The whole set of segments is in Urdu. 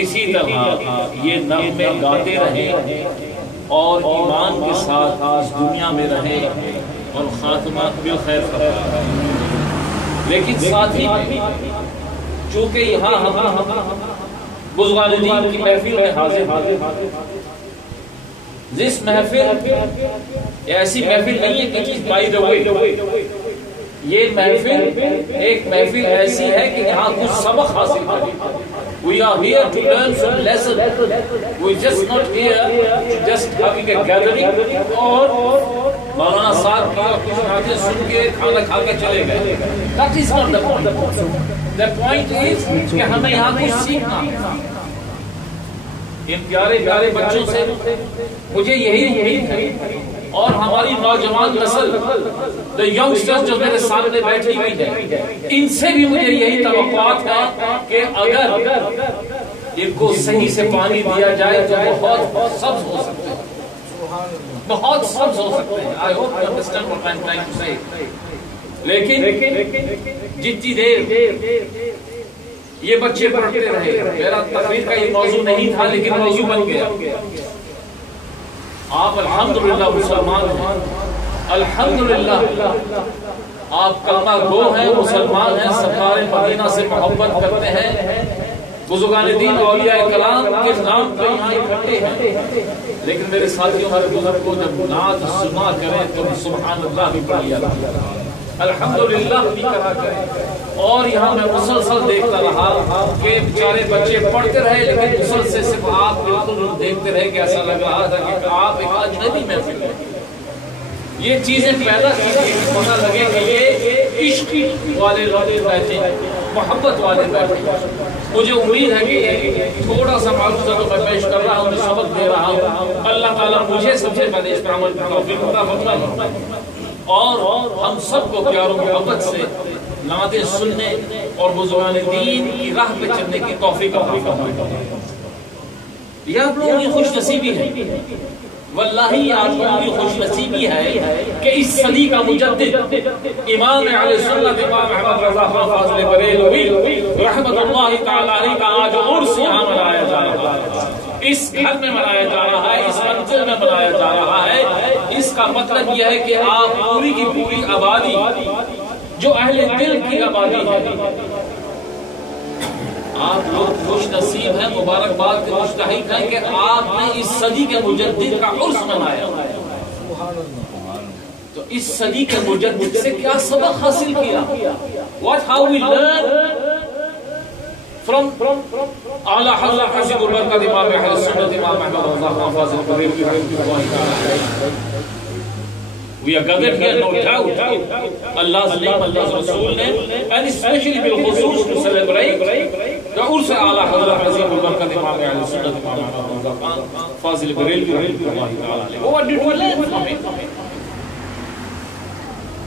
اسی طرح یہ نغمے گاتے رہیں اور ایمان کے ساتھ اس دنیا میں رہیں اور خاتمہ بالخیر فرمائیں۔ لیکن ساتھ ہی چونکہ یہاں ہم بزرگان دین کی محفل میں حاضر ہیں، جس محفل ایسی محفل نہیں ہے کہ بائی دا وے، یہ محفل ایک محفل ایسی ہے کہ یہاں کچھ سبق حاصل کریں۔ We are here to learn some lesson. We just not here to just having a gathering اور مولانا صاحب کی کچھ باتیں سن کے کھانا کھا کے چلے گئے۔ That is not the point. The point is کہ ہمیں یہاں کچھ سیکھنا ہے۔ ان پیارے پیارے بچوں سے مجھے یہی امید ہے، اور ہماری نوجوان نسل the youngsters جو میرے سامنے بیٹھی ہوئی ہے، ان سے بھی مجھے یہی توقعات ہے کہ اگر ان کو صحیح سے پانی دیا جائے تو بہت سبز ہو سکتے ہیں، بہت سبز ہو سکتے ہیں۔ I hope you understand what I'm trying to say۔ لیکن جتنی دیر یہ بچے پڑھتے رہے، میرا تقریر کا یہ موضوع نہیں تھا لیکن موضوع بن گیا۔ آپ الحمدللہ مسلمان ہیں، الحمدللہ آپ کلمہ گو ہیں، مسلمان ہیں، سرکار مدینہ سے محبت کرتے ہیں، بزرگان دین اولیاء کرام کے نام پہ یہاں اکٹھے ہیں، لیکن میرے ساتھیوں ہر بزرگ کو جب نعت سنا کریں تو سبحان اللہ بھی پڑھ لیا، الحمدللہ بھی کہا کریں۔ اور یہاں میں مسلسل دیکھتا رہا کہ بیچارے بچے پڑھتے رہے، لیکن مسلسل صرف آپ بالکل دیکھتے رہے کہ ایسا لگ رہا تھا کہ آپ ایک اجنبی محفل میں۔ یہ چیزیں پیدا کی کہ پتہ لگے کہ یہ عشق والے لوگ بیٹھے ہیں، محبت والے بیٹھے ہیں۔ مجھے امید ہے کہ تھوڑا سا معروضہ تو میں پیش کر رہا ہوں، سبق دے رہا ہوں، اللہ تعالیٰ مجھے سب سے پہلے اس پر عمل کی توفیق عطا فرمائے، اور ہم سب کو پیار و محبت سے نعتیں سننے اور بزرگان دین کی راہ پہ چلنے کی توفیق عطا فرمائے۔ یہ آپ لوگوں کی خوش نصیبی ہے، واللہ آپ لوگوں کی خوش نصیبی ہے کہ اس صدی کا مجدد امام اہل سنت امام احمد رضا خان فاضل بریلوی رحمت اللہ تعالی علیہ کا آج عرس یہاں منایا جا رہا ہے، اس گھر میں منایا جا رہا ہے، اس منزل میں منایا جا رہا ہے۔ اس کا مطلب یہ ہے کہ آپ پوری کی پوری آبادی جو اہل دل کی آبادی ہے، آپ لوگ خوش نصیب ہیں، مبارکباد کے مستحق ہیں کہ آپ نے اس صدی کے مجدد کا عرس منایا۔ تو اس صدی کے مجدد سے کیا سبق حاصل کیا؟ how we learn from اعلیٰ حضرت عظیم البرکت امام اہل سنت امام احمد رضا خان فاضل بریلوی رحمۃ اللہ تعالی۔ We are gathered here, no doubt, Allah's name, Allah's Rasul name, and especially بالخصوص to celebrate the عرس اعلیٰ حضرت عظیم البرکت امام اہل سنت امام احمد رضا خان فاضل بریلوی رحمۃ اللہ تعالی۔ What did we learn from it?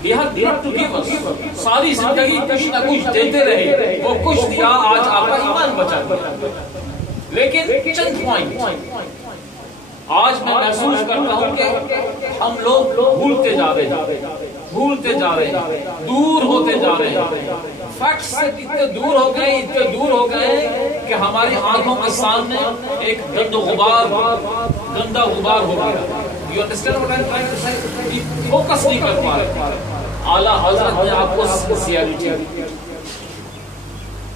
He had got to give us. ساری زندگی کچھ نہ کچھ دیتے رہے، وہ کچھ دیا، آج آپ کا ایمان بچا دیا۔ لیکن چند پوائنٹ آج میں محسوس کرتا ہوں کہ ہم لوگ بھولتے جا رہے ہیں، دور ہوتے جا رہے ہیں، فیکٹ سے اتنے دور ہو گئے کہ ہماری آنکھوں کے سامنے ایک گند و غبار ہو گیا۔ You understand what I'm trying to say? Focus نہیں کر پا رہے۔ اعلیٰ حضرت نے آپ کو سنسیئرٹی،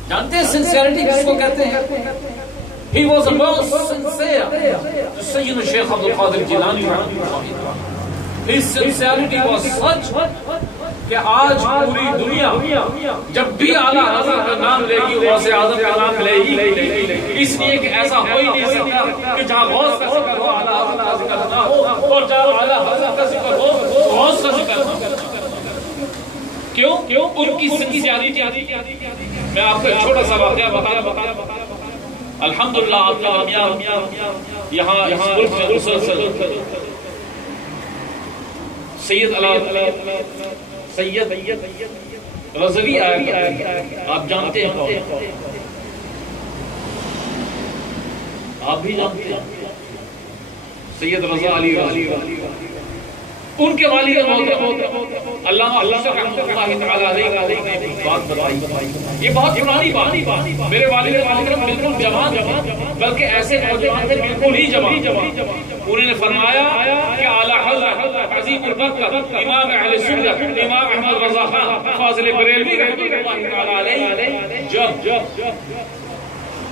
جانتے ہیں سنسیئرٹی کس کو کہتے ہیں؟ He was most sincere to Sayyid Sheikh Abdul Qadir Jilani rahimahullah. His sincerity was such کہ آج پوری دنیا جب بھی اعلیٰ حضرت کا نام لے گی غوث اعظم کا نام لے گی، اس لیے کہ ایسا ہو ہی نہیں سکتا کہ جہاں غوث کا ذکر ہو اعلیٰ حضرت کا ذکر نہ ہو، اور جہاں اعلیٰ حضرت کا ذکر ہو غوث کا ذکر ہو۔ کیوں؟ ان کی سنسیئرٹی۔ میں آپ کو ایک چھوٹا سا واقعہ بتا الحمدللہ آپ کا درمیان یہاں اس ملک میں مسلسل سید رضوی آیا، آپ جانتے ہیں، آپ بھی جانتے ہیں، سید رضا علی رضوی ان کے والد موت علامہ رحمۃ اللہ تعالی علیہ نے ایک بات بتائی، یہ بہت پرانی بات، میرے والد بالکل جوان، بلکہ ایسے نوجوان تھے بالکل ہی جوان، انہوں نے فرمایا کہ اعلیٰ حضرت عظیم البرکت امام اہل سنت امام احمد رضا خان فاضل بریلوی رحمۃ اللہ تعالی علیہ جب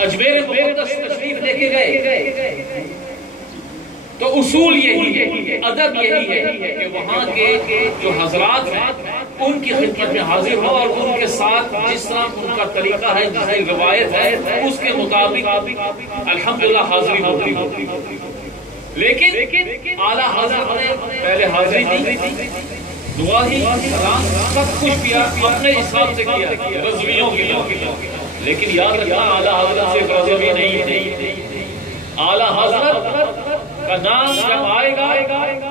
اجمیر مقدس تشریف لے کے گئے تو اصول یہی ہے، ادب یہی ہے کہ وہاں کے جو حضرات ہیں ان کی خدمت میں حاضر ہو اور ان کے ساتھ جس طرح ان کا طریقہ ہے، جس کی روایت ہے اس کے مطابق الحمدللہ حاضری ہوتی، لیکن اعلیٰ حضرت نے پہلے حاضری دی، دعا دی، سلام سب کچھ کیا، اپنے حساب سے کیا رضویوں کے لیے، لیکن یاد رکھنا اعلیٰ حضرت سے رضوی نہیں، اعلیٰ حضرت کا نام جب آئے گا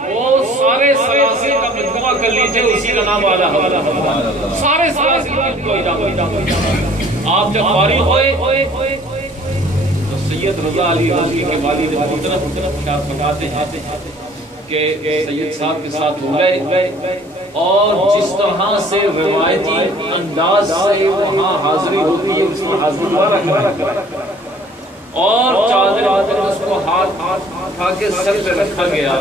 وہ سارے سلاسل کا مجموعہ کر لیجئے، اسی کا نام اعلیٰ حضرت، سارے سلاسل کو آپ جب فارغ ہوئے تو سید رضا علی رضوی کے والد محترم کیا بتاتے ہیں کہ سید صاحب کے ساتھ ہو گئے اور جس طرح سے روایتی انداز سے وہاں حاضری ہوتی ہے اس میں حاضری والا اور چادر اس کو ہاتھ اٹھا کے سر پہ رکھا گیا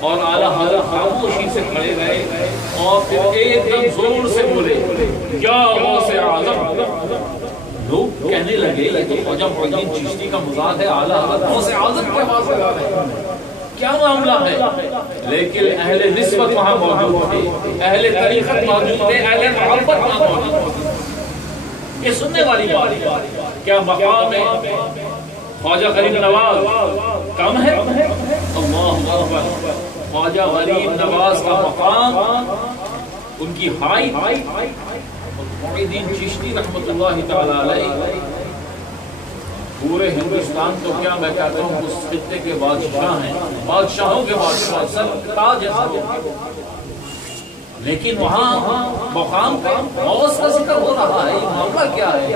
اور اعلیٰ حضرت خاموشی سے کھڑے رہے اور پھر ایک دم زور سے بولے یا غوث اعظم، لوگ کہنے لگے یہ تو خواجہ معین الدین چشتی کا مزاج ہے، اعلیٰ حضرت غوث اعظم کی آواز لگا رہے ہیں، کیا معاملہ ہے؟ لیکن اہل نسبت وہاں موجود تھے، اہل طریقت موجود تھے، اہل محبت وہاں موجود تھے، یہ سننے والی بات کیا مقام ہے خواجہ غریب نواز کم ہے؟ اللہ اکبر، خواجہ غریب نواز کا مقام، ان کی ہائی معین الدین چشتی رحمۃ اللہ تعالی علیہ پورے ہندوستان تو کیا میں کہتا ہوں اس خطے کے بادشاہ ہیں، بادشاہوں کے بادشاہ، سر تاج ہے، لیکن وہاں مقام پہ غوث کا ذکر ہو رہا ہے، یہ معاملہ کیا ہے؟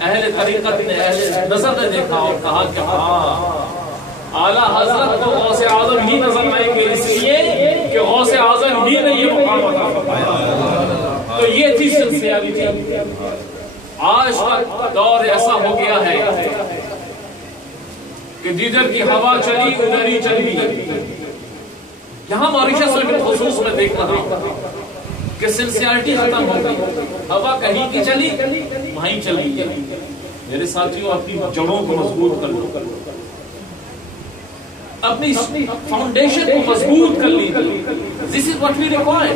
اہل طریقت نے، اہل نظر نے دیکھا اور کہا کہ ہاں اعلیٰ حضرت کو غوث اعظم ہی نظر آئیں گے، اس لیے کہ غوث اعظم ہی نے یہ مقام عطا فرمایا، تو یہ تھی سنسیئرٹی۔ آج کا دور ایسا ہو گیا ہے کہ جدھر کی ہوا چلی ادھر ہی چلی، یہاں ماریشس میں خصوص میں دیکھ رہا ہوں کہ سنسیئرٹی ختم ہو گئی، ہوا کہیں کی چلی وہیں چلی۔ میرے ساتھیوں اپنی جڑوں کو مضبوط کر لو، اپنی فاؤنڈیشن کو مضبوط کر لیجیے، this is what we require۔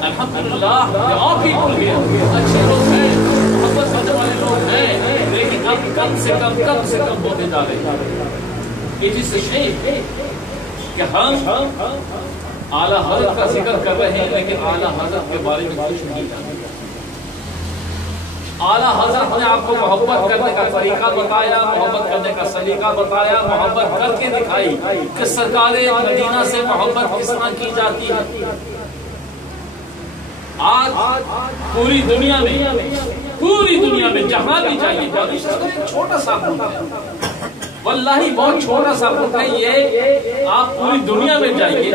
الحمدللہ آپ ہی بول گئے اچھے لوگ ہیں، محبت کرنے والے لوگ ہیں، لیکن اب کم سے کم ہوتے جا رہے ہیں۔ it is a shame کہ ہم اعلیٰ حضرت کا ذکر کر رہے ہیں لیکن اعلیٰ حضرت کے بارے میں کچھ نہیں جانتے۔ اعلیٰ حضرت نے آپ کو محبت کرنے کا طریقہ بتایا، محبت کرنے کا سلیقہ بتایا، محبت کر کے دکھائی کہ سرکار مدینہ سے محبت کس طرح کی جاتی ہے۔ آج پوری دنیا میں جہاں بھی جائیے، چھوٹا سا ملک ہے، واللہ بہت چھوٹا سا ملک ہے یہ، آپ پوری دنیا میں جائیے،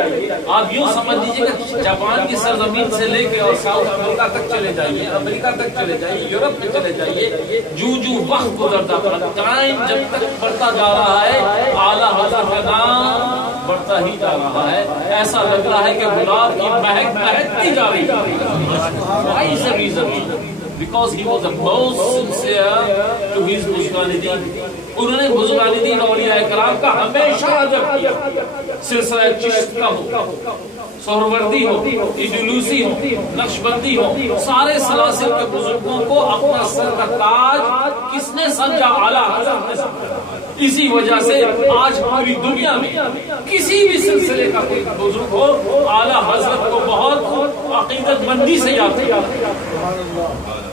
آپ یوں سمجھ لیجیے کہ جاپان کی سرزمین سے لے کے اور ساؤتھ امریکہ تک چلے جائیے، امریکہ تک چلے جائیے، یورپ میں چلے جائیے، جو وقت گزرتا ہے، ٹائم جب تک بڑھتا جا رہا ہے اعلیٰ حضرت کا نام بڑھتا ہی جا رہا ہے، ایسا لگ رہا ہے کہ گلاب کی مہک مہکتی جا رہی ہے۔ Why is the reason? Because he was the most sincere to his بزرگان، انہوں نے بزرگان اولیاء کرام کا ہمیشہ ادب کیا، سلسلہ چشت کا ہو، سہروردی ہو، ایڈیولوسی ہو، نقشبندی ہو، سارے سلاسل کے بزرگوں کو اپنا سر کا تاج کس نے سمجھا؟ اعلیٰ حضرت نے سمجھا۔ اسی وجہ سے آج پوری دنیا میں کسی بھی سلسلے کا کوئی بزرگ ہو، اعلیٰ حضرت کو بہت عقیدت مندی سے یاد کرتا ہے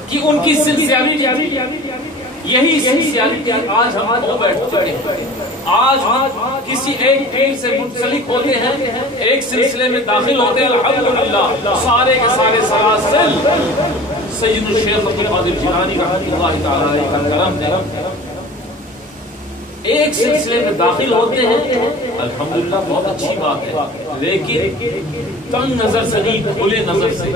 کہ ان کی سنسیئرٹی، یہی سنسیئرٹی آج ہم ہو بیٹھ چکے ہیں۔ آج ہم کسی ایک پیر سے منسلک ہوتے ہیں، ایک سلسلے میں داخل ہوتے ہیں، الحمدللہ سارے کے سارے سلاسل سید الشیخ عبد القادر جیلانی رحمۃ اللہ تعالی علیہ کا کرم ہے ایک سلسلے میں داخل ہوتے ہیں الحمدللہ بہت اچھی بات ہے، لیکن تنگ نظر سے نہیں، کھلے نظر سے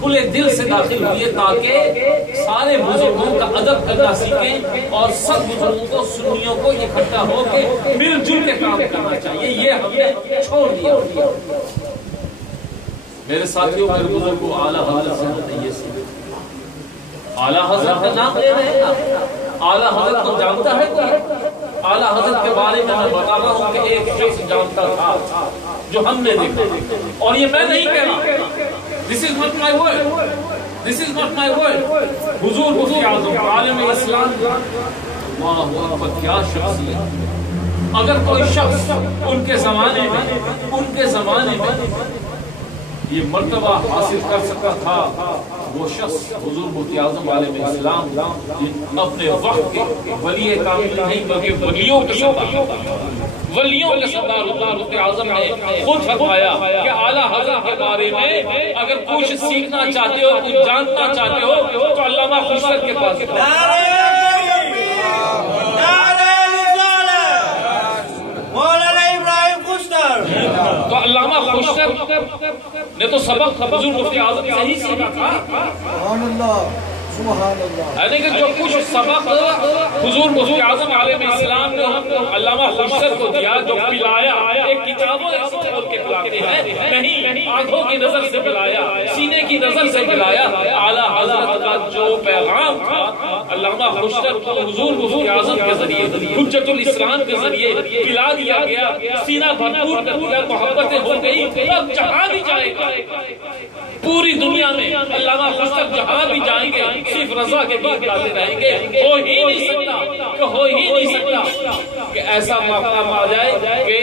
کھلے دل سے داخل ہوئے تاکہ سارے بزرگوں کا ادب کرنا سیکھیں اور سب بزرگوں کو سنیوں کو اکٹھا ہو کے مل جل کے کام کرنا چاہیے، یہ ہم نے چھوڑ دیا۔ میرے ساتھیوں میرے بزرگوں اعلیٰ حضرت سے یہ سیکھیں، اعلیٰ حضرت کا نام لے رہے ہیں، اعلیٰ حضرت کو جانتا ہے کوئی؟ اعلیٰ حضرت کے بارے میں میں بتا رہا ہوں کہ ایک شخص جانتا تھا جو ہم نے دیکھا، اور یہ میں نہیں کہہ رہا، this is not my word، this is not my word، حضور مفتی اعظم عالم اسلام، اللہ اکبر کیا شخصیت۔ اگر کوئی شخص ان کے زمانے میں یہ مرتبہ حاصل کر سکتا تھا، وہ شخص حضور مفتی اعظم علیہ السلام اپنے وقت کے ولی کامل نہیں بلکہ ولیوں کے سردار حضور مفتی اعظم نے خود فرمایا کہ اعلیٰ حضرت کے بارے میں اگر کچھ سیکھنا چاہتے ہو، کچھ جاننا چاہتے ہو تو علامہ خشرت کے پاس تو علامہ خشرت نے تو سبق حضور مفتی اعظم سے ہی سیکھا تھا، سبحان اللہ سبحان اللہ، یعنی کہ جو کچھ سبق حضور مفتی اعظم علیہ السلام نے علامہ خشرت کو دیا، جو پلایا، ایک کتابوں سے کھول کے پلاتے ہیں، نہیں آنکھوں کی نظر سے پلایا، سینے کی نظر سے پلایا، اعلیٰ حضرت کا جو پیغام تھا علامہ خشرت کو حضور مفتی اعظم کے ذریعے، حجت الاسلام کے ذریعے پلا دیا گیا، سینہ بھرپور کر دیا، محبتیں ہو گئی، اب جہاں بھی جائے گا پوری دنیا میں علامہ خشرت جہاں بھی جائیں گے صرف رضا کے گیت گاتے رہیں گے۔ ہو ہی نہیں سکتا کہ ایسا مقام آ جائے کہ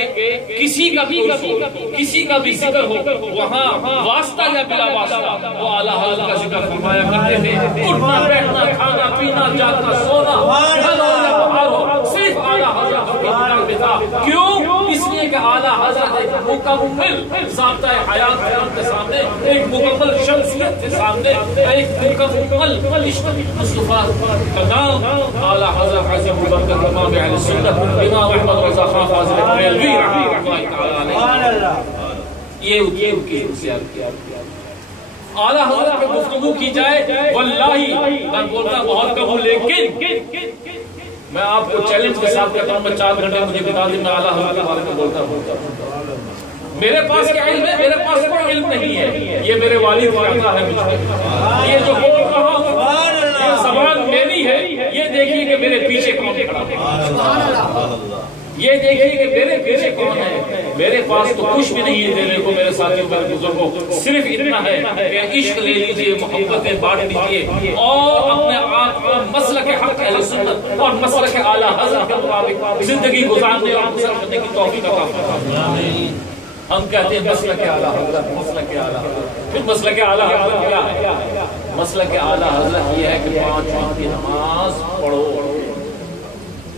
کسی کا بھی کسی کا بھی ذکر ہو، وہاں واسطہ یا بلا واسطہ وہ اعلیٰ حضرت کا ذکر فرمایا کرتے تھے۔ اٹھنا بیٹھنا کھانا پینا جاگنا سونا صرف اعلیٰ حضرت کے دماغ میں تھا۔ کیوں؟ اس لیے کہ اعلیٰ حضرت ایک مکمل ضابطۂ حیات کے سامنے، ایک مکمل شخصیت کے سامنے، ایک مکمل مصطفیٰ کا نام اعلیٰ حضرت عظیم البرکت امام اہل سنت امام احمد رضا خان فاضل بریلوی رحمۃ اللہ تعالی علیہ، یہ ان کی خصوصیات کیا۔ اعلیٰ حضرت پہ گفتگو کی جائے، واللہ میں بولتا بہت کم ہوں، لیکن میں آپ کو چیلنج کے ساتھ کہتا ہوں، میں 4 گھنٹے مجھے بتا دیں، میں اعلیٰ حضرت کے بارے میں بولتا ہوں۔ میرے پاس کیا علم ہے؟ میرے پاس کوئی علم نہیں ہے، یہ میرے والد کی عطا ہے مجھ پہ۔ یہ جو بول رہا ہوں یہ زبان میری ہے، یہ دیکھیے کہ میرے پیچھے کون کھڑا ہے، یہ دیکھیے کہ میرے پیچھے کون ہے۔ میرے پاس تو کچھ بھی نہیں ہے دینے کو میرے ساتھیوں میرے بزرگوں، صرف اتنا ہے کہ عشق لے لیجئے، محبتیں بانٹ لیجئے اور اپنے آپ کو مسلک حق اہل سنت اور مسلک اعلیٰ حضرت کے مطابق زندگی گزارنے اور بسر کرنے کی توفیق عطا فرمائے۔ ہم کہتے ہیں مسلک اعلیٰ حضرت، مسلک اعلیٰ حضرت، پھر مسلک اعلیٰ حضرت کیا ہے؟ مسلک اعلیٰ حضرت یہ ہے کہ 5 وقت کی نماز پڑھو،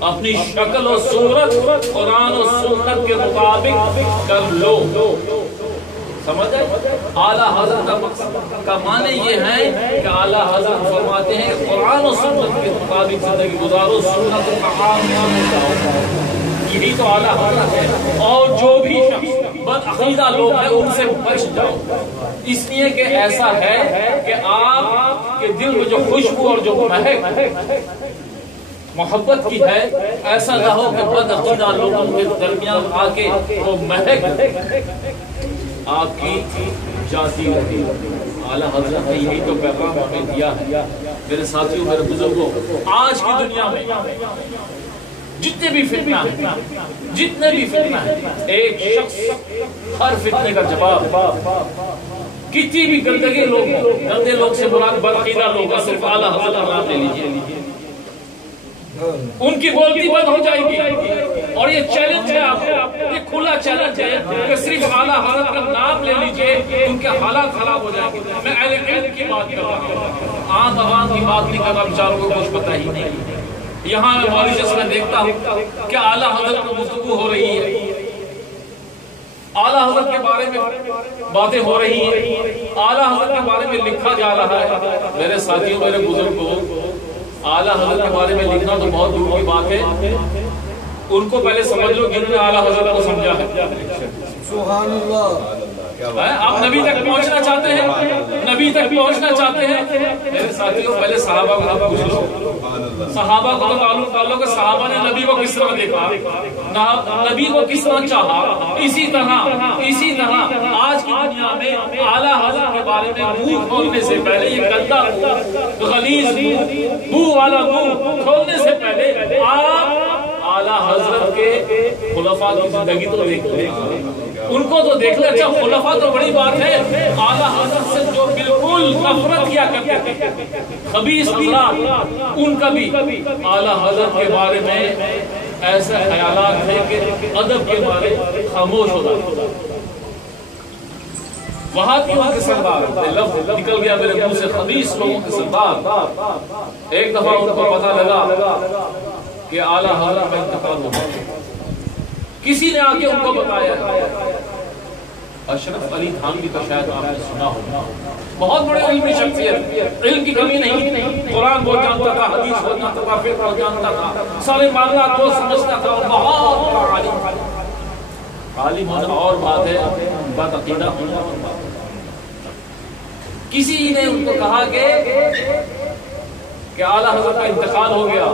اپنی شکل و صورت قرآن و سنت کے مطابق کر لو، سمجھ آئے؟ اعلیٰ حضرت کا معنی یہ ہے کہ اعلیٰ حضرت فرماتے ہیں کہ قرآن و سنت کے مطابق زندگی گزارو، سنت و عام یہی تو اعلیٰ حضرت ہے۔ اور جو بھی شخص بد عقیدہ لوگ ہیں ان سے بچ جاؤ، اس لیے کہ ایسا ہے کہ آپ کے دل میں جو خوشبو اور جو مہک محبت کی ہے، ایسا نہ ہو کہ بد عقیدہ لوگوں کے درمیان آ کے وہ مہک آپ کی جاتی رہی۔ اعلیٰ حضرت نے یہی تو پیغام ہمیں دیا ہے۔ میرے ساتھیوں میرے بزرگوں، آج کی دنیا میں جتنے بھی فتنہ ہیں، ایک شخص ہر فتنے کا جواب، کتنی بھی گندگی لوگ ہوں، گندے لوگ سے مراد بدعقیدہ لوگ، صرف اعلیٰ حضرت کا نام لے لیجیے، ان کی بولتی بند ہو جائے گی۔ اور یہ چیلنج ہے آپ کو، یہ کھلا چیلنج ہے کہ صرف اعلیٰ حضرت کا نام لے لیجئے، ان کے حالات خراب ہو جائیں گے۔ میں اہل علم کی بات کر رہا ہوں، عام عوام کی بات نہیں کر رہا، بیچاروں کو کچھ پتہ ہی نہیں۔ یہاں میں ماریشس میں دیکھتا ہوں کہ اعلیٰ حضرت میں گفتگو ہو رہی ہے، اعلیٰ حضرت کے بارے میں باتیں ہو رہی ہیں، اعلیٰ حضرت کے بارے میں لکھا جا رہا ہے۔ میرے ساتھیوں میرے بزرگوں، اعلیٰ حضرت کے بارے میں لکھنا تو بہت دور کی بات ہے، ان کو پہلے سمجھ لو کہ انہوں نے اعلیٰ حضرت کو سمجھا ہے. سبحان اللہ. آپ نبی تک پہنچنا چاہتے ہیں؟ نبی تک پہنچنا چاہتے ہیں؟ میرے ساتھیوں پہلے صحابہ کو آپ پوچھ لو. صحابہ کو تو معلوم کر لو کہ صحابہ نے نبی کو کس طرح دیکھا، نبی کو کس طرح چاہا. اسی طرح آج کی دنیا میں اعلیٰ حضرت کے بارے میں منہ کھولنے سے پہلے، یہ گندا غلیظ منہ والا منہ کھولنے سے پہلے آپ اعلیٰ حضرت کے خلفاء کی زندگی تو دیکھ لیں. ان کو تو دیکھ لیں. اچھا خلفاء تو بڑی بات ہے، اعلیٰ حضرت سے جو بالکل نفرت کیا کرتے تھے، خبیث اخلاق، ان کا بھی اعلیٰ حضرت کے بارے میں ایسے خیالات تھے کہ ادب کے بارے خاموش ہو جاتے. وہاں کیوں کے سردار لفظ نکل گیا میرے منہ سے، خبیث لوگوں کے سردار. ایک دفعہ ان کو پتہ لگا کہ اعلیٰ حضرت کا انتقال ہو گیا. کسی نے آ کے ان کو بتایا. اشرف علی تھانوی کا شاید آپ نے سنا ہوگا، بہت بڑے علمی شخصیت، علم کی کمی نہیں، قرآن بہت جانتا تھا، حدیث بہت جانتا تھا، فقہ بہت جانتا تھا، سارے معاملات کو سمجھتا تھا، بہت بڑا عالم ہونا اور بات ہے، بات عقیدہ ہونا اور بات. کسی نے ان کو کہا کہ اعلیٰ حضرت کا انتقال ہو گیا.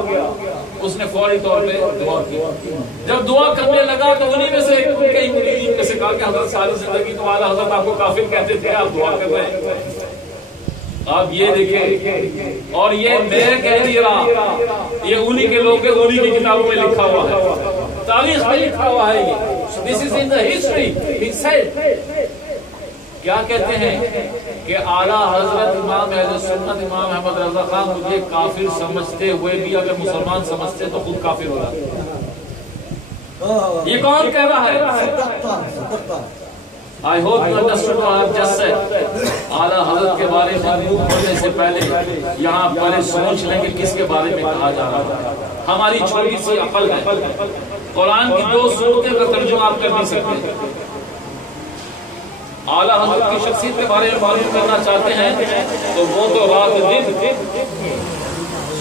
اس نے فوری طور پہ دعا کی. جب دعا کرنے لگا تو انہی میں سے کئی مریدین میں سے کہا کہ حضرت ساری زندگی تو اعلیٰ حضرت آپ کو کافر کہتے تھے، آپ دعا کر رہے ہیں. آپ یہ دیکھیں، اور یہ میں کہہ نہیں رہا، یہ انہی کے لوگ انہی کی کتابوں میں لکھا ہوا ہے، تاریخ میں لکھا ہوا ہے. یہ This is in the history. He said کیا کہتے ہیں کہ اعلیٰ حضرت امام اہل سنت امام احمد رضا خان مجھے کافر سمجھتے ہوئے بھی اگر مسلمان سمجھتے تو خود کافر ہو جاتے. یہ کون کہہ رہا ہے؟ I hope you understood what I have just said. اعلیٰ حضرت کے بارے میں منہ کھولنے سے پہلے یہاں پہلے سوچ لیں کہ کس کے بارے میں کہا جا رہا ہے. ہماری چھوٹی سی عقل ہے، قرآن کی 2 سورتیں کا ترجمہ آپ کر نہیں سکتے. اعلیٰ حضرت کی شخصیت کے بارے میں معلوم کرنا چاہتے ہیں تو وہ تو رات دن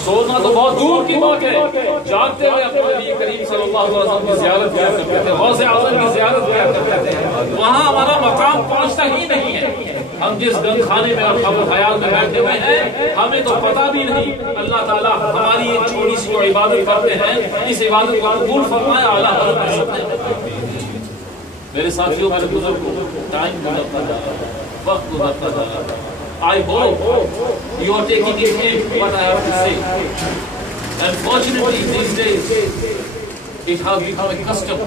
سونا تو بہت دور کی بات ہے، جانتے ہوئے اپنے نبی کریم صلی اللہ علیہ وسلم کی زیارت کیا کرتے تھے، غوث اعظم کی زیارت کیا کرتے تھے. وہاں ہمارا مقام پہنچتا ہی نہیں ہے. ہم جس گن خانے میں اور قبر حیات میں بیٹھے ہوئے ہیں ہمیں تو پتہ بھی نہیں. اللہ تعالیٰ ہماری یہ چھوٹی سی جو عبادت کرتے ہیں اس عبادت کو قبول فرمائے اعلیٰ حضرت. میرے ساتھیوں، میرے بزرگوں، ٹائم گزرتا جا رہا ہے، وقت گزرتا جا رہا ہے. I hope you are taking in what I have to say. Unfortunately, these days it has become a custom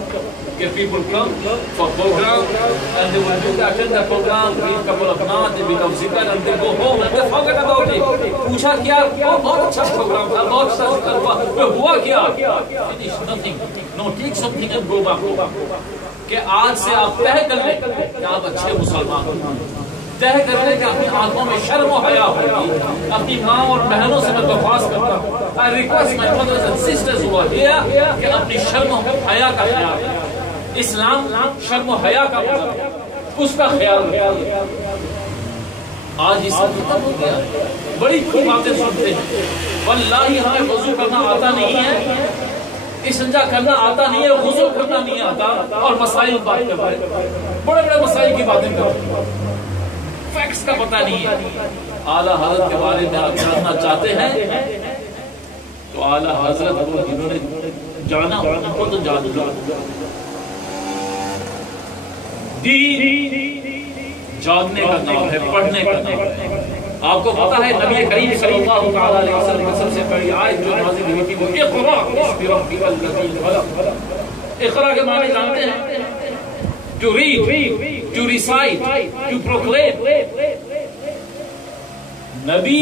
that people come for program and they will attend the program, read a couple of naat, they become zikr and they go home and they forget about it. پوچھا کیا؟ بہت اچھا پروگرام تھا، بہت اچھا ذکر ہوا، ہوا کیا؟ Finish nothing. No, take something and go back. کہ آج سے آپ طے کر لیں کہ آپ اچھے مسلمان ہیں. طے کر لیں کہ اپنی آنکھوں میں شرم و حیا ہوگی. اپنی ماں اور بہنوں سے میں درخواست کرتا ہوں، I request my brothers and sisters who are here کہ اپنی شرم و حیا کا خیال رکھیں. اسلام شرم و حیا کا مطلب ہے، اس کا خیال رکھیں. آج اس ختم ہو گیا. بڑی خوب باتیں سنتے ہیں، واللہ ہمیں وضو کرنا آتا نہیں ہے، استنجا کرنا آتا نہیں ہے، غسل کرنا نہیں آتا، اور مسائل بات کرتے ہیں، بڑے بڑے مسائل کی باتیں کرتے ہیں، فیکٹس کا پتہ نہیں ہے. اعلیٰ حضرت کے بارے میں آپ جاننا چاہتے ہیں تو اعلیٰ حضرت کو جنہوں نے جانا ان کو تو جان لو. دین جاننے کا نام ہے، پڑھنے کا نام ہے. آپ کو پتا ہے نبی کریم صلی اللہ علیہ وسلم کی سب سے پہلی آیت جو نازل ہوئی تھی وہ اقرا باسم ربک الذی خلق. اقرا کے معنی جانتے ہیں؟ to read, to recite, to proclaim. نبی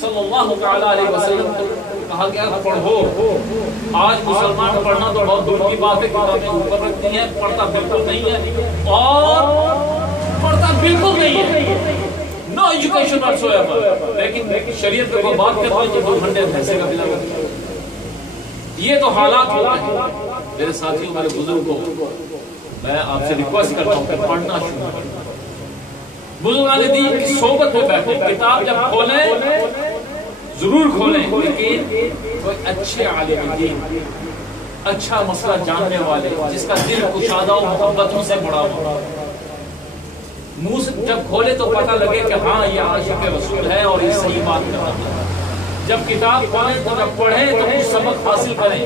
صلی اللہ علیہ وسلم کو کہا گیا پڑھو. آج مسلمان پڑھنا تو بہت دور کی بات ہے، کتابیں اوپر رکھتی ہیں، پڑھتا بالکل نہیں ہے، اور پڑھتا بالکل نہیں ہے، no education whatsoever. لیکن شریعت پہ کوئی بات کرتے ہیں تو 2 گھنٹے پیسے کا بلا کرتے ہیں. یہ تو حالات ہوتے ہیں. میرے ساتھیوں، میرے بزرگوں، میں آپ سے ریکویسٹ کرتا ہوں کہ پڑھنا شروع کریں. بزرگان دین کی صحبت میں بیٹھیں، کتاب جب کھولیں ضرور کھولیں، لیکن کوئی اچھے عالم دین اچھا مسئلہ جاننے والے، جس کا دل کشادہ و محبتوں سے بڑا ہو، منہ سے جب کھولے تو پتہ لگے کہ ہاں یہ عاشق رسول ہے اور یہ صحیح بات کر رہا ہے۔ جب کتاب کھولیں تو جب پڑھیں تو کچھ سبق حاصل کریں۔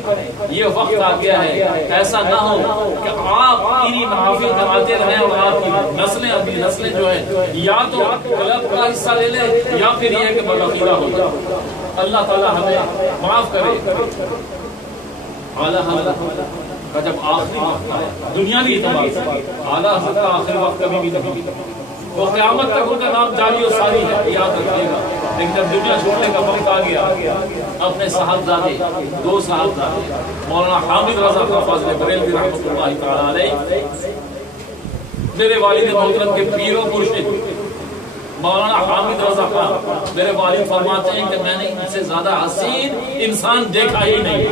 یہ وقت آ گیا ہے، ایسا نہ ہو کہ آپ انہی محافل کراتے رہیں اور آپ کی نسلیں اپنی نسلیں جو ہیں یا تو کلب کا حصہ لے لیں یا پھر یہ کہ بدعقیدہ ہو جائے۔ اللہ تعالیٰ ہمیں معاف کرے۔ اعلیٰ حضرت کا جب آخری وقت آیا دنیاوی اعتبار سے، اعلیٰ حضرت کا آخری وقت کبھی بھی نہیں، وہ قیامت تک ان کا نام جاری و ساری ہے، یاد رکھیے گا۔ لیکن جب دنیا چھوڑنے کا وقت آ گیا، اپنے صاحبزادے، دو صاحبزادے مولانا حامد رضا خان فاضل بریلوی رحمۃ اللہ تعالی علیہ، میرے والد محترم کے پیر و مرشد مولانا حامد رضا خان، میرے والد فرماتے ہیں کہ میں نے ان سے زیادہ حسین انسان دیکھا ہی نہیں،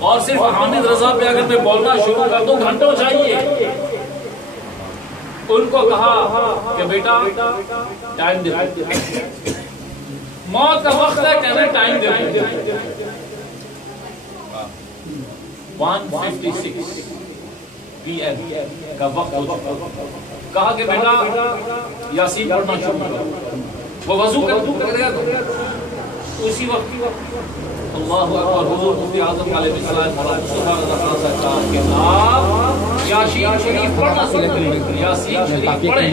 اور صرف حامد رضا پہ اگر میں بولنا شروع کر دوں گھنٹوں چاہیے۔ ان کو کہا کہ بیٹا ٹائم دے، موت کا وقت ہے، کہنا ٹائم دے۔ 1:56 PM کا وقت ہو چکا، کہا کہ بیٹا یاسین پڑھنا شروع کرو۔ وہ وضو کر گیا تو اسی وقت اللہ اکبر، حضور مفتی اعظم علیہ السلام مولانا مصطفیٰ رضا خان صاحب کے نام یاسین شریف پڑھنا شروع کریں، یاسین شریف پڑھیں۔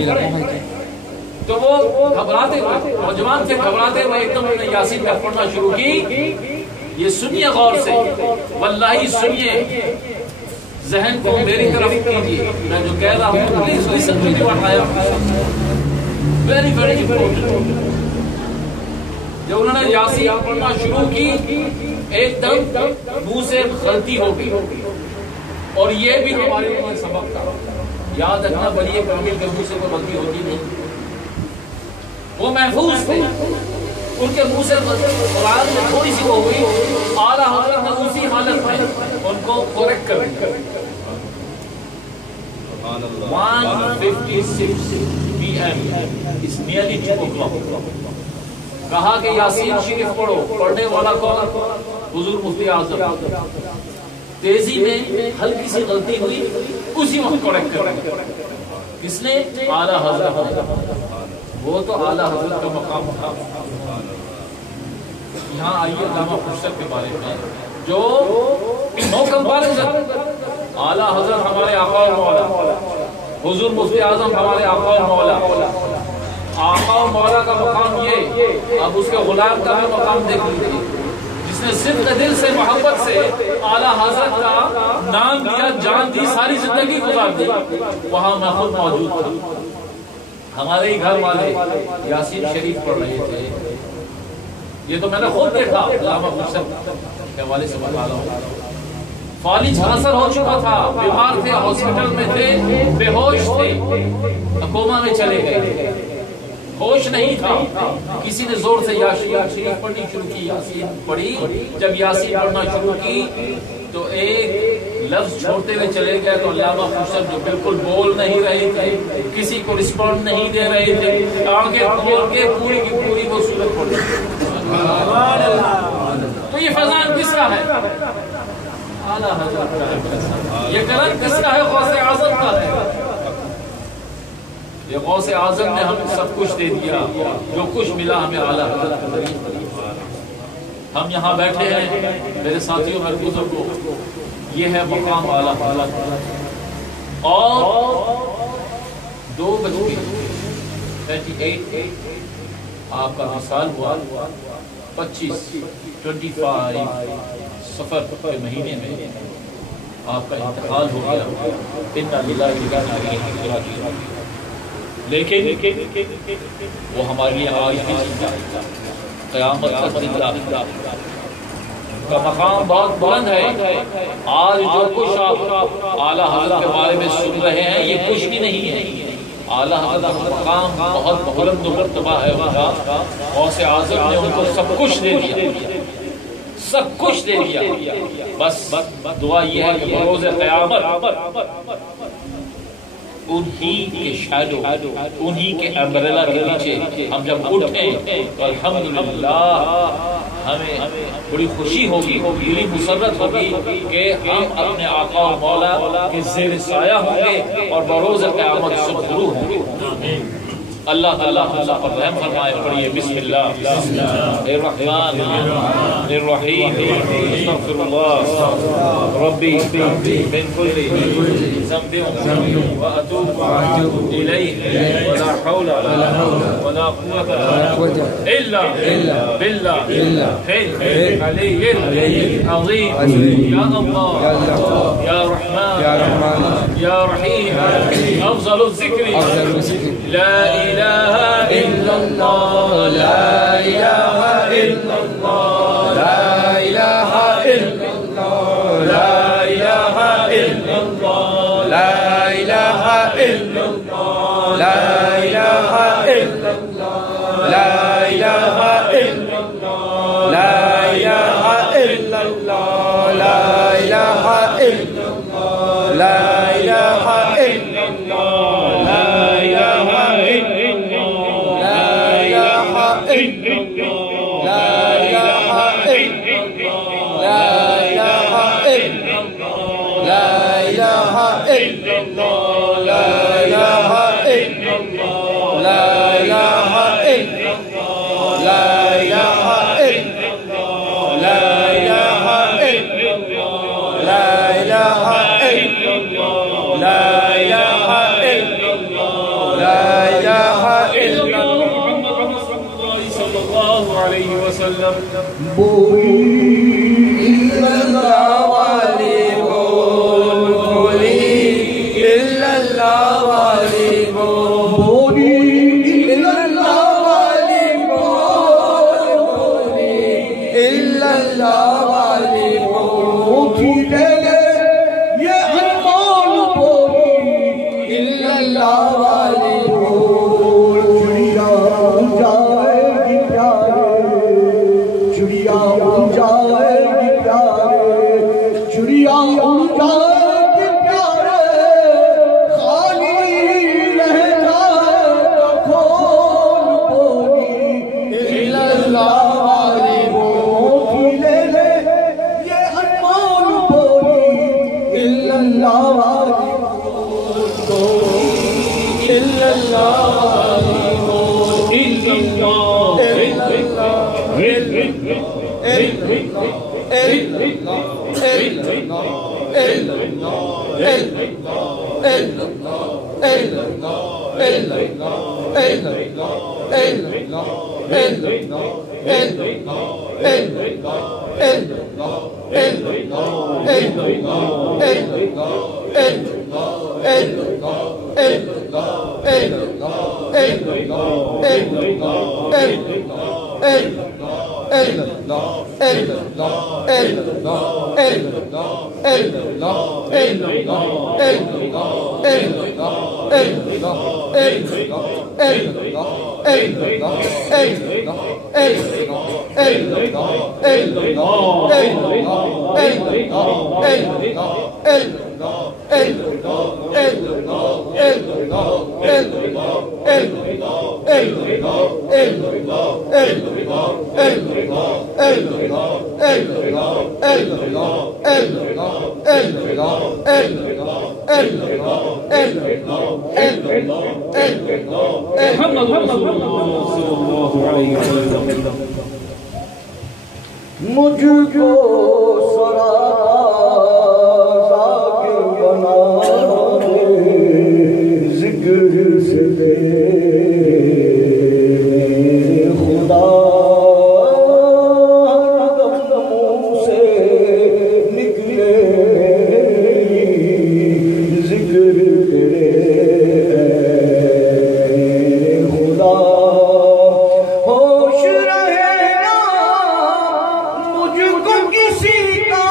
تو وہ گھبراتے ہوئے، نوجوان سے گھبراتے ہوئے ایک دم نے یاسین کا پڑھنا شروع کی۔ یہ سنیے غور سے، واللہ سنیے، ذہن کو میری طرف کیجیے، میں جو کہہ رہا ہوں please listen to what I am, very very important. جب انہوں نے یاسین پڑھنا شروع کی، ایک دم منہ سے غلطی ہو گئی، اور یہ بھی ہمارے لیے سبق تھا۔ یاد رکھنا، ولی کامل کے منہ سے کوئی غلطی ہوتی نہیں، وہ محفوظ تھے، ان کے منہ سے قرآن میں تھوڑی سی وہ ہوئی، اعلیٰ حضرت نے اسی حالت میں ان کو کریکٹ کر دیا۔ 1:56 PM is nearly 2 o'clock۔ کہا کہ یاسین شریف پڑھو، پڑھنے والا کون؟ حضور مفتی اعظم۔ تیزی میں ہلکی سی غلطی ہوئی، اسی وقت کریکٹ کر دیا۔ کس نے؟ اعلیٰ حضرت۔ وہ تو اعلیٰ حضرت کا مقام تھا۔ یہاں آئیے علامہ فرشت کے بارے میں، جو نو کمپیریزن، اعلیٰ حضرت ہمارے آقا و مولا، حضور مفتی اعظم ہمارے آقا و مولا۔ آقا و مولا کا مقام یہ، اب اس کے غلام کا بھی مقام دیکھ لیجیے، جس نے صدق دل سے محبت سے اعلیٰ حضرت کا نام دیا، جان دی، ساری زندگی گزار دی، وہاں میں خود موجود تھا۔ ہمارے ہی گھر والے یاسین شریف پڑھ رہے تھے، یہ تو میں نے خود دیکھا، علامہ فرشت کے حوالے سے بتا رہا ہوں۔ فالج کا اثر ہو چکا تھا، بیمار تھے، ہاسپٹل میں تھے، بے ہوش تھے، کوما میں چلے گئے، ہوش نہیں تھا۔ کسی نے زور سے یاسین شریف پڑھنی شروع کی، یاسین پڑھی۔ جب یاسین پڑھنا شروع کی تو ایک لفظ چھوڑتے ہوئے چلے گئے، تو علامہ فرشت جو بالکل بول نہیں رہے تھے، کسی کو رسپونڈ نہیں دے رہے تھے، آنکھیں کھول کے پوری کی پوری وہ سورت پڑھ رہے۔ تو یہ فیضان کس کا ہے؟ اعلیٰ حضرت کا۔ یہ کرم کس کا ہے؟ غوث اعظم کا ہے۔ یہ غوث اعظم نے ہمیں سب کچھ دے دیا، جو کچھ ملا ہمیں اعلیٰ حضرت کا ذریعہ۔ ہم یہاں بیٹھے ہیں میرے ساتھیوں اور بزرگوں، یہ ہے مقام اعلیٰ حضرت۔ اور 2:38 آپ کا وصال ہوا، 25 سفر کے مہینے میں آپ کا انتقال ہو گیا۔ انا للہ و انا الیہ راجعون۔ لیکن وہ ہمارے لیے آج بھی زندہ، قیامت تک زندہ۔ کا مقام بہت بلند ہے۔ آج جو کچھ آپ اعلیٰ حضرت کے بارے میں سن رہے ہیں، یہ کچھ بھی نہیں ہے۔ اعلیٰ حضرت کا مقام بہت بلند و مرتبہ ہے۔ غوث اعظم نے ان کو سب کچھ دے دیا، سب کچھ دے دیا۔ بس دعا یہ ہے کہ بروز قیامت انہی کے شادو انہی کے امبریلا کے نیچے ہم جب اٹھیں تو الحمدللہ ہمیں بڑی خوشی ہوگی، دلی مسرت ہوگی کہ ہم اپنے آقا و مولا کے زیر سایہ ہوں گے اور بروز قیامت سرخرو ہوں گے۔ اللہ تعالیٰ ہم سب پر رحم فرمائے۔ پڑھیے بسم اللہ الرحمن الرحیم استغفر اللہ ربی من کل ذنب واتوب الیہ ولا حول ولا قوة الا باللہ العلی العظیم۔ یا اللہ یا رحمان یا رحیم افضل الذکر لا إله إلا الله لا إله إلا الله لا إله إلا الله لا إله إلا الله لا إله إلا الله لا إله إلا الله لا إله إلا الله لا إله إلا الله لا إله إلا الله لا إله إلا الله لا إله مجھ کو ذاکر بنا دے ذکر سے دے خدا قدموں سے نکلے ذکر کرے خدا ہوش رہے نا مجھ کو کسی کا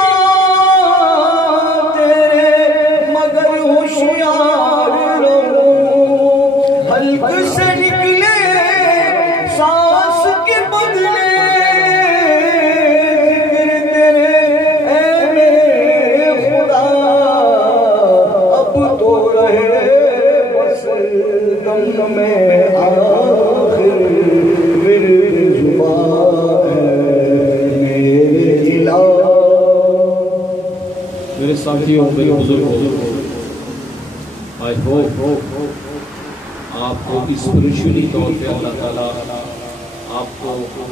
میرے ساتھیوں میرے بزرگوں آئی ہوپ آپ کو اسپریچولی طور پہ اللہ تعالیٰ آپ کو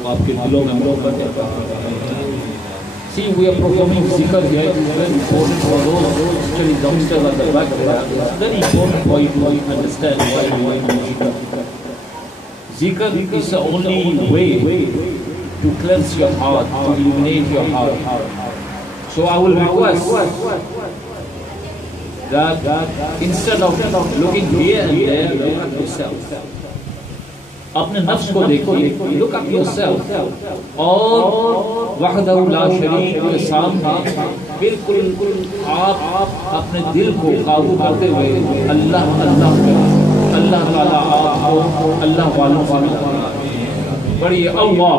آپ کے دلوں میں محبت عطا فرمائے. See, we are performing zikr here. It is very important for those especially youngsters at the back there. It's very important for you to understand why we are doing zikr. Zikr is the only way to cleanse your heart, to illuminate your heart. So I will request that instead of looking here and there, look at yourself. اپنے نفس کو دیکھیے, look at yourself, اور وحدہ لا شریک کے سامنے بالکل آپ اپنے دل کو قابو کرتے ہوئے اللہ اللہ اللہ تعالیٰ آپ کو اللہ والوں سے ملتا بڑی اللہ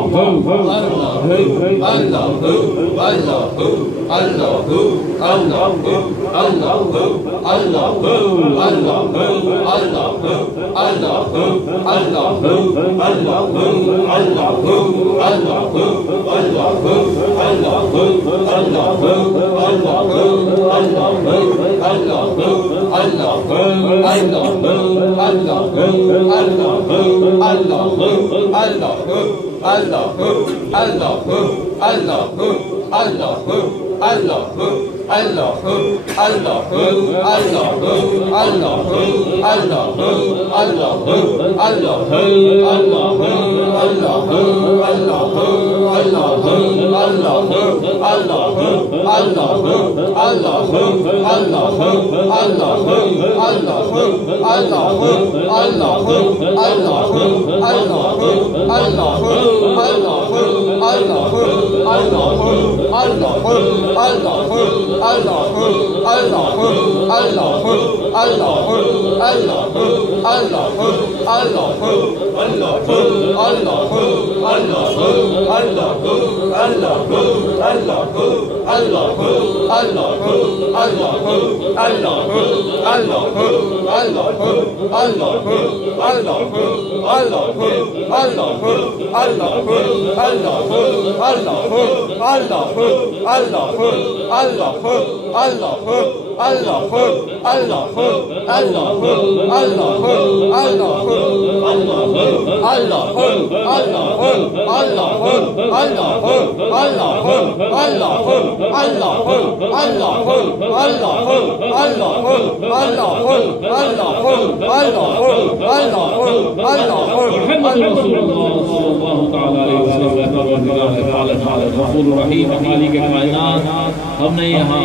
ہم نے یہاں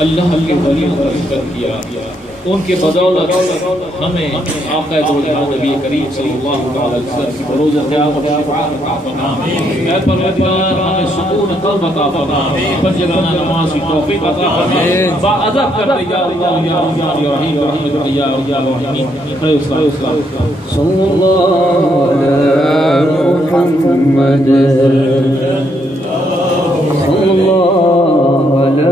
اللہ کے ولیوں کا ذکر کیا, ان کے بدولت ہمیں آقا دو جہاں نبی کریم صلی اللہ علیہ وسلم کی بروز قیامت و شفاعت عطا فرما. اے پروردگار ہمیں سکون قلب عطا فرما, پنجگانہ نماز کی توفیق عطا فرما, باادب کر دے یا اللہ یا رحمان یا رحیم رحمت یا رحیم. صلی اللہ علی محمد صلی اللہ علی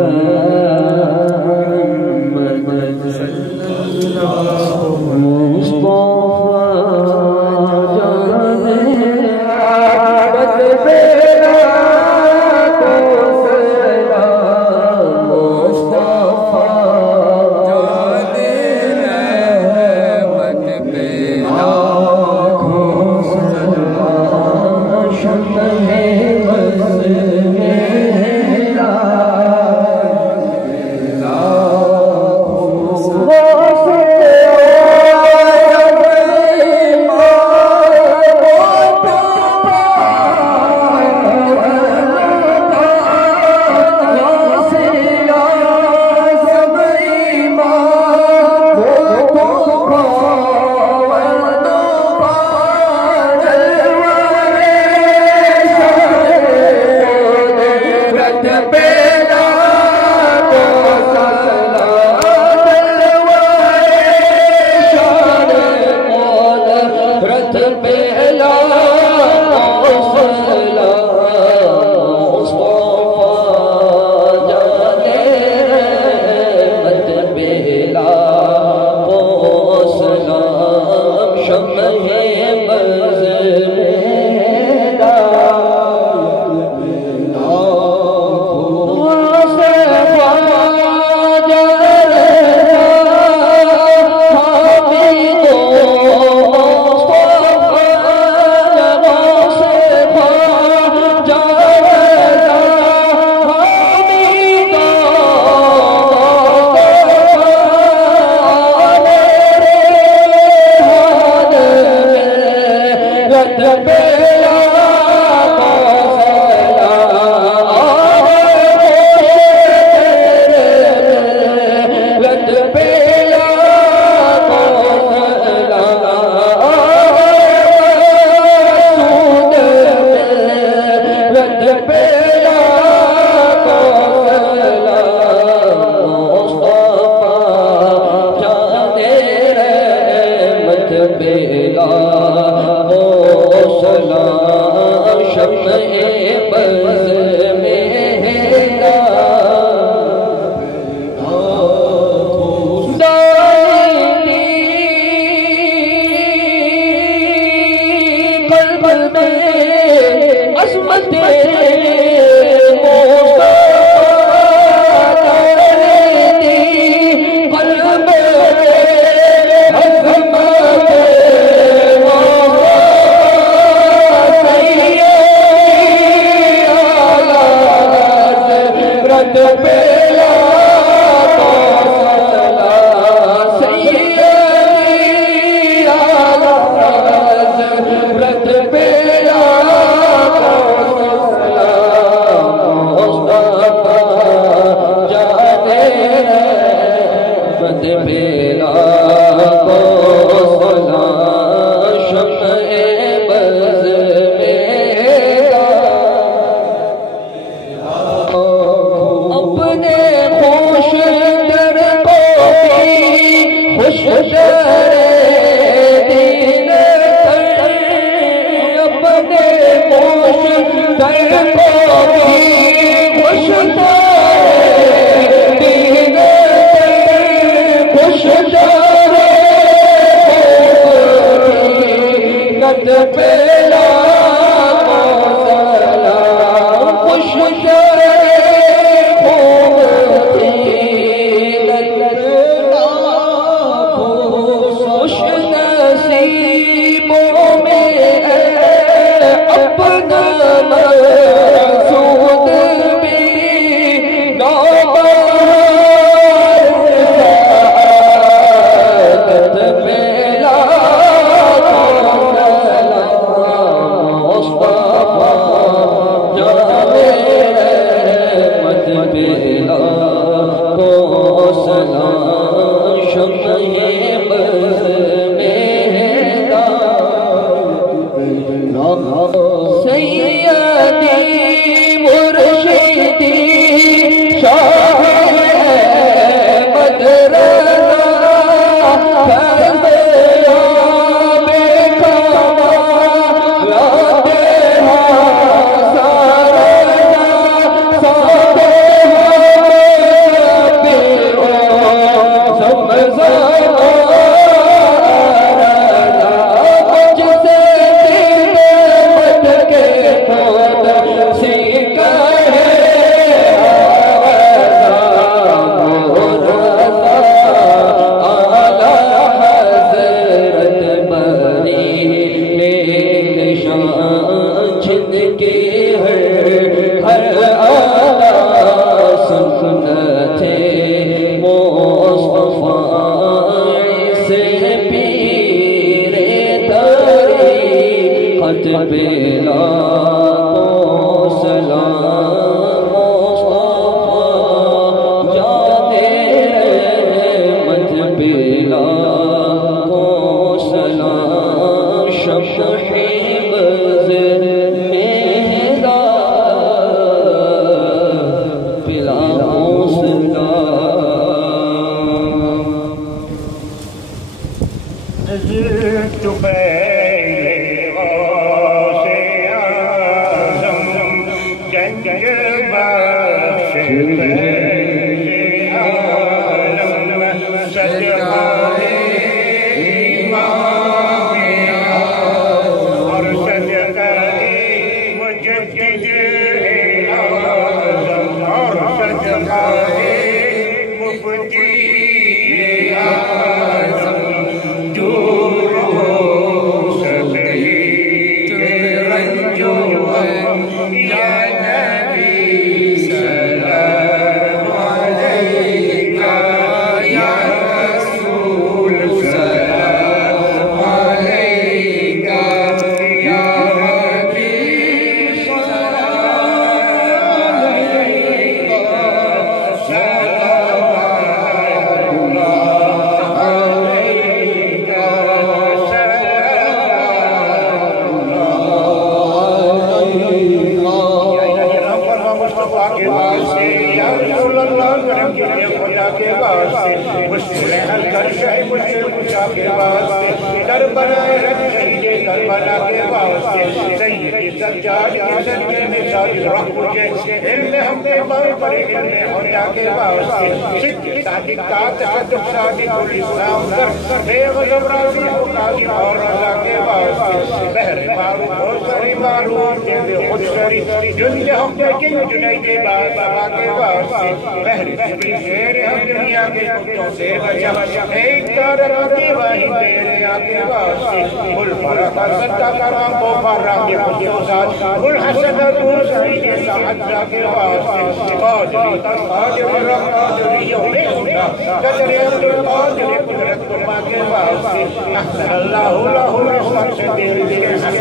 شریعت القادر القادر یومنا قدر عبد القادر قدرت اللہ کے واسطے احسن اللہ له رحمت سے دل کے حسن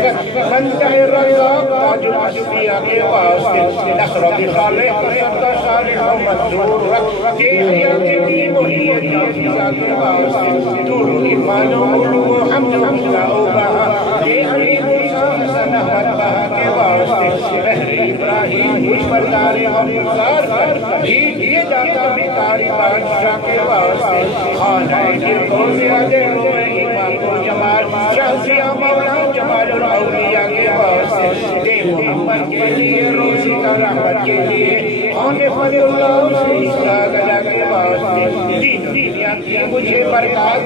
بندہ رضاق تاج الاشفیاء کے واسطے نصر بصالح صدق صالح منظور کے حیات دی محیط حافظہ کے واسطے دور ایمان و حمد و بہا کے حبیب حسن احمد بہا کے واسطے بحر ابراہیم مجھ پر دار ہم گزار کر بھی یہ جاتا بکاری بادشاہ کے واسطے خانہ گردوں سے عدل و ایمان و جمال شہزیہ مولا جمال الاولیاء کے واسطے دے محمد کے لیے روزی کا رحمت کے لیے خانہ فضل اللہ سے عیسیٰ گلہ کے واسطے دین دنیا کی مجھے برکات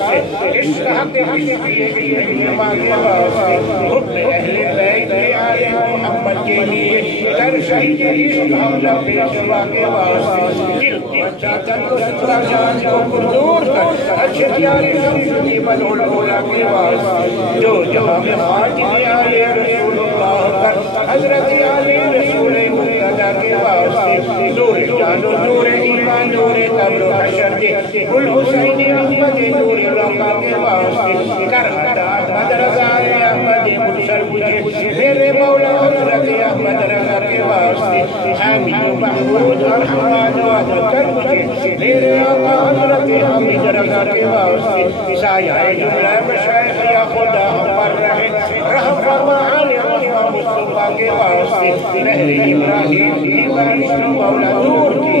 سے عشق حق حشقیے کی علماء کے واسطے حب اہل بیت آل محمد کے لیے در شہید عشق حملہ پیشوا کے واسطے دل اچھا تندرست جان کو دور کر اچھے پیارے شمشدی بدھ العلا کے واسطے جو جہاں میں خاتم آل رسول اللہ کر حضرت آل رسول مقتدہ کے واسطے نور جان و نور ایمان نور قبر و حشر دے گل حسین احمد نور رقا کے واسطے کر عطا احمد رضا احمد مرسل مجھے میرے مولا حضرت احمد رضا کے واسطے حامد و محمود الحمد و عدل کر مجھے میرے آقا حضرت حمید رضا کے واسطے سایہ جملہ مشایخ یا خدا ہم پر رہے رحم فرما علی رحمہ مصطفیٰ کے واسطے بحر ابراہیم ایمان مولا نور کی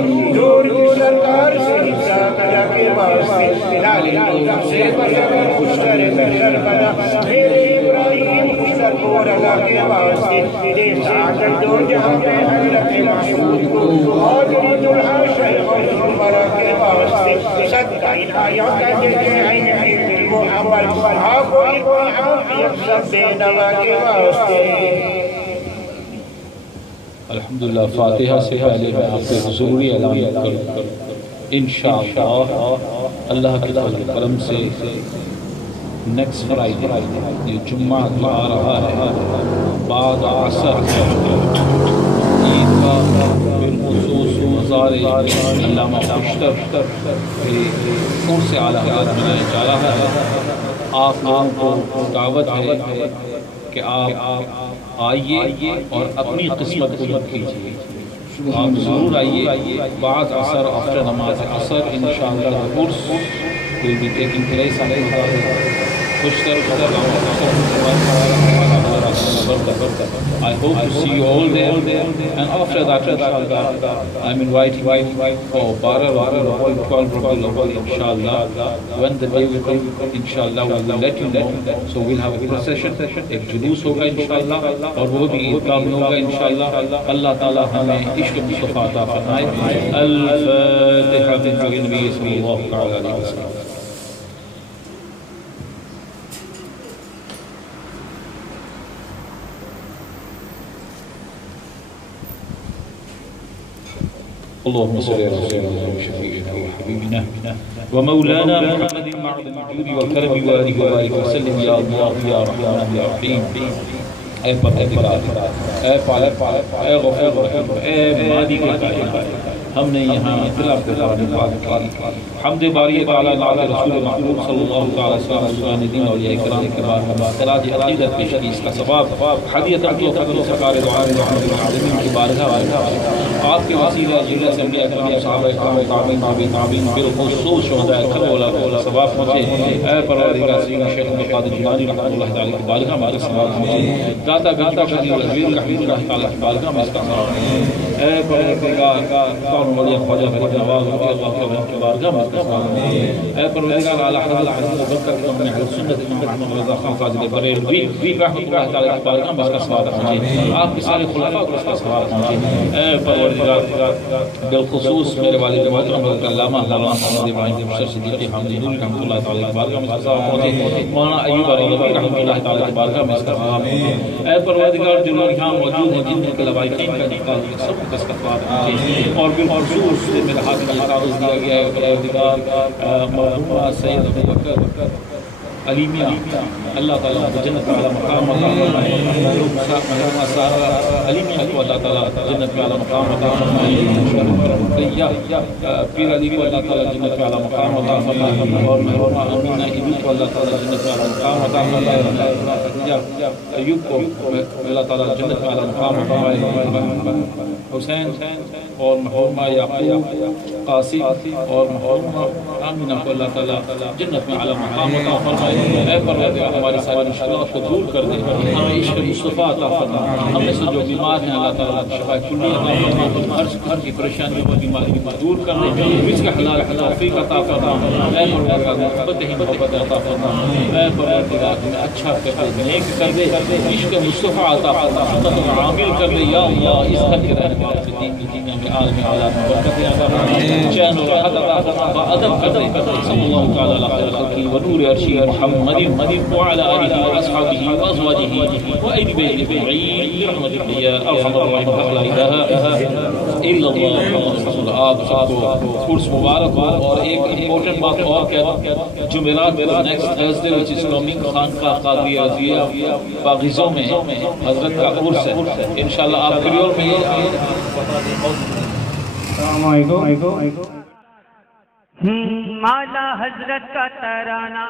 سرکار سے حصہ کلا کے واسطے لالی اللہ سے بشر خوشتر بشر بنا میرے ابراہیم خوشتر کو رضا کے واسطے دے ساکر دور جہاں میں حضرت محمود کو حاضر دلہا شیخ عمرہ کے واسطے صدقہ انہایہ کہتے ہیں محمد آپ کو عافیت سب بے نوا کے واسطے الحمدللہ فاتحہ سے پہلے میں آپ کو ضروری اعلان کروں انشاءاللہ اللہ کے فضل کرم سے نیکسٹ فرائیڈے یہ جمعہ آ رہا ہے بعد عصر عید کا بالخصوص مزار علامہ خوشتر کے کون سے اعلیٰ حضرت منایا جا رہا ہے آپ لوگوں کو دعوت ہے کہ آپ آئیے اور اپنی قسمت کو مت کیجیے آپ ضرور آئیے بعد عصر after نماز عصر انشاءاللہ the course will be taking place on I hope to see you all there, and after that I'm inviting you for Bara 12 inshallah. When the day will come inshallah we will let you know. So we'll have a procession, ایک جلوس ہوگا انشاءاللہ اور وہ بھی عیدگاہ میں ہوگا انشاءاللہ. اللہ تعالی ہمیں عشق مصطفیٰ عطا فرمائے. الفاتحہ بالنبی صلی اللہ علیہ وسلم. اللهم صل على سيدنا وشفيعنا وحبيبنا ومولانا محمد معظم الجود والكرم وآله وبارك وسلم يا الله يا رحمن يا رحيم. اے پروردگار، اے پالک، اے غفور رحیم، اے مادی کے قائم، ہم نے یہاں دل آپ کے قرآن پاک کی حمد باری تعالیٰ نعت رسول محمود صلی اللہ علیہ وسلم سلطان دین اولیاء کرام کے بعد خراج عقیدت پیش کی. اس کا ثواب ہدیۃ عقیدت سرکار دو عالم رحمت العالمین کی بارگاہ آپ کے وسیلہ جلوہ سے انبیاء کرام صحابہ کرام تابعین بالخصوص شہداء کربلا ثواب پہنچے. اے پروردگار سیدنا شیخ عبد القادر جیلانی رحمۃ اللہ تعالی کی بارگاہ میں اس کا ثواب پہنچے. داتا گنج شہید العزیز رحمۃ اللہ تعالی کی بارگاہ میں اس کا ثواب پہنچے. اے پروردگار کون ولی خواجہ فرید نواز رضی اللہ عنہ کی بارگاہ میں اس کا ثواب پہنچے. اے پروردگار اعلی حضرت ابو بکر بن اہل سنت امام احمد رضا خان فاضل بریلوی رحمۃ اللہ تعالی کی بارگاہ میں اس کا ثواب پہنچے. آپ کے سارے خلفاء کو اس کا ثواب پہنچے. اے پروردگار بالخصوص میرے والد محترم حضرت علامہ مولانا محمد ابراہیم بشر صدیقی حامدی نوری رحمۃ اللہ تعالی کی بارگاہ میں اس کا ثواب پہنچے. مولانا ایوب علیوی رحمۃ اللہ تعالی کی بارگاہ میں اس کا ثواب پہنچے. اے پروردگار جو لوگ یہاں موجود ہیں جن کے لوائقین کا انتقال ہوا سب کو اس کا ثواب پہنچے. اور بالخصوص میرے ہاتھ میں تعارض دیا گیا ہے پروردگار مرحومہ سید ابو بکر علی میاں اللہ تعالیٰ جنت میں اعلیٰ مقام عطا فرمائے. محترمہ سارہ علی میاں کو اللہ تعالیٰ جنت میں اعلیٰ مقام عطا فرمائے. پیر علی کو اللہ تعالیٰ جنت میں اعلیٰ مقام عطا فرمائے. اور محترمہ امینہ ایوب کو اللہ تعالیٰ جنت میں اعلیٰ مقام عطا فرمائے. ایوب کو اللہ تعالیٰ جنت میں اعلیٰ مقام عطا فرمائے. حسین اور محترمہ یعقوب قاسم اور محترمہ آمینہ کو اللہ تعالیٰ جنت میں اعلیٰ مقام عطا فرمائے. اے پروردگار ہماری ساری مشکلات کو دور کر دے. ہمیں عشق مصطفیٰ عطا فرما. ہم میں سے جو بیمار ہیں اللہ تعالیٰ شفا کلی عطا فرما. ہر کی پریشانی اور بیماری کو دور کر دے. رزق حلال کی توفیق عطا فرما. اے پروردگار محبت ہی محبت عطا فرما. اے پروردگار ہمیں اچھا کر دے، نیک کر دے، عشق مصطفیٰ عطا فرما. سنت عامل کر دے یا اللہ. اس حد کے رہنے والے دین کی دنیا میں عالم اولاد میں برکت عطا فرما. چین و راحت عطا فرما. ادب کر دے. صلی اللہ تعالی علی خیر خلقہ ونور عرشہ محمد وعلى آله وأصحابه وأزواجه وأهل بيته أجمعين برحمتك يا أرحم الراحمين. لا إله إلا الله محمد رسول اللہ. آپ سب کو کورس مبارک ہو. اور ایک امپورٹنٹ بات اور کہہ جمعرات next Thursday which is coming خانقاہ قادریہ رضویہ باغیزوں میں حضرت کا عرس ہے. انشاءاللہ آپ کریول میں السلام علیکم. مالا حضرت کا ترانہ.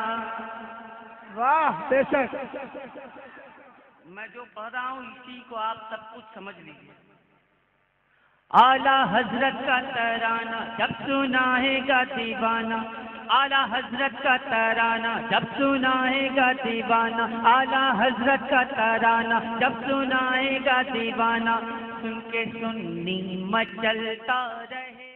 واہ بے شک. میں جو پڑھ رہا ہوں اسی کو آپ سب کچھ سمجھ لیجیے. اعلیٰ حضرت کا ترانہ جب سنائے گا دیوانہ. اعلیٰ حضرت کا ترانہ جب سنائے گا دیوانہ. اعلیٰ حضرت کا ترانہ جب سنائے گا دیوانہ. سن کے سنی مچلتا رہے.